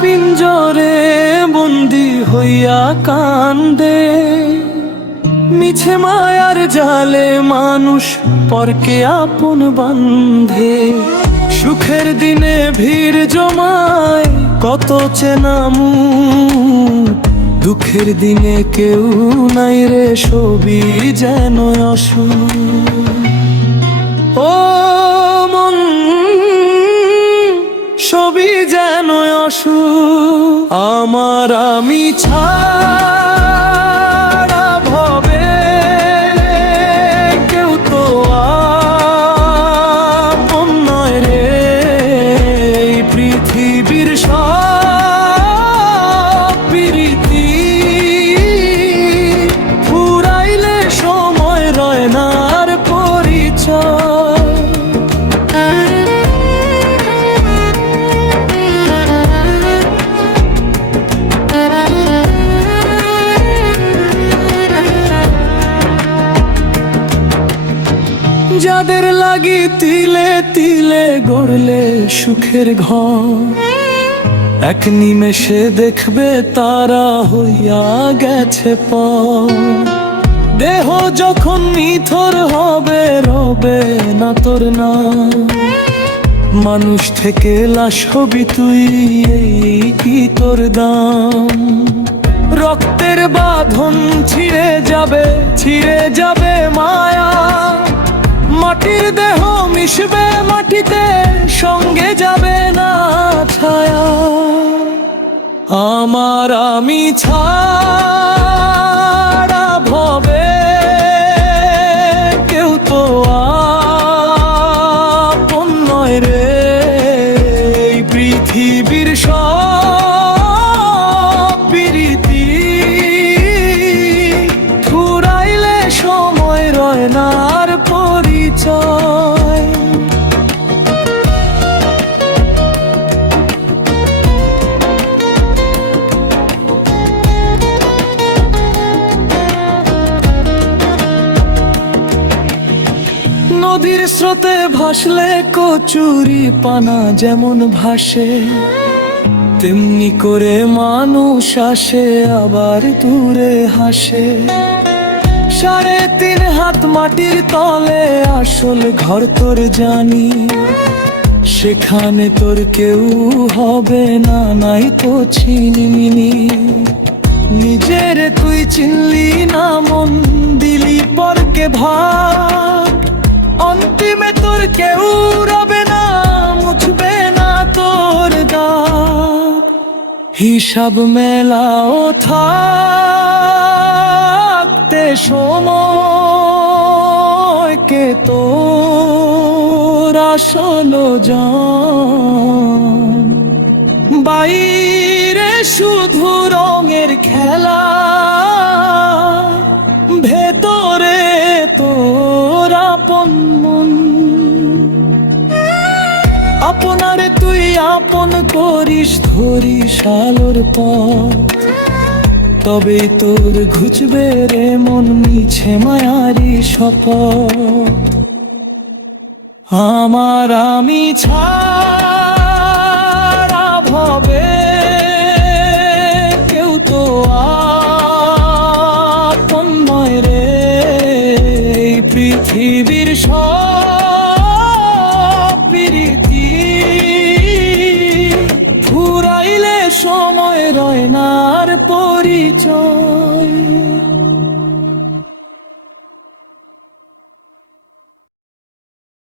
পিঞ্জরে বন্দি হইয়া কান্দে। মিছে মায়ার জালে মানুষ পরকে আপন বান্ধে। সুখের দিনে ভিড় জমায়, কত চেনামু। দুঃখের দিনে কেউ নাই রে ছবি যেন অসু অসু আমার আমি ছাড়া যাদের লাগি তিলে তিলে গড়লে সুখের ঘর। এক নিমেষে দেখবে তারা হইয়া গেছে পর। দেহ যখন নিথর হবে, রবে না তোর না। মানুষ থেকে লাশ হবি তুই, এই কি তোর দাম? রক্তের বাঁধন ছিঁড়ে যাবে ছিঁড়ে যাবে মায়া। মাটির দেহ মিশবে মাটিতে সঙ্গে যাবে না ছায়া। আমার আমি ছাড়া নদীর স্রোতে ভাসলে কচুরি পানা যেমন ভাসে, তেমনি করে মানুষ আসে, আবার দূরে হাসে। সাড়ে তিন হাত মাটির তলে আসল ঘর তোর জানি, সেখানে তোর কেউ হবে না, নাই তো চিনিমিনি নিজের তুই চিনলি না, মন দিলি পরকে ভাগ। অন্তিমে তোর কেউ রবে না, মুছবে না তোর দাগ। হিসাব মেলাও থাকতে সময়কে তোর আসলো জান। বাইরে শুধু রঙের খেলা তুই আপন করিস, ধরিস আলোর পথ। তবে তোর ঘুচবে রে মন মিছে মায়ারি শপথ। আমার আমি ছাড়া ভবে কেউ তো আপন নয় রে। পৃথিবীর সব প্রীতি ফুরাইলে সময় রয় না পরিচয়।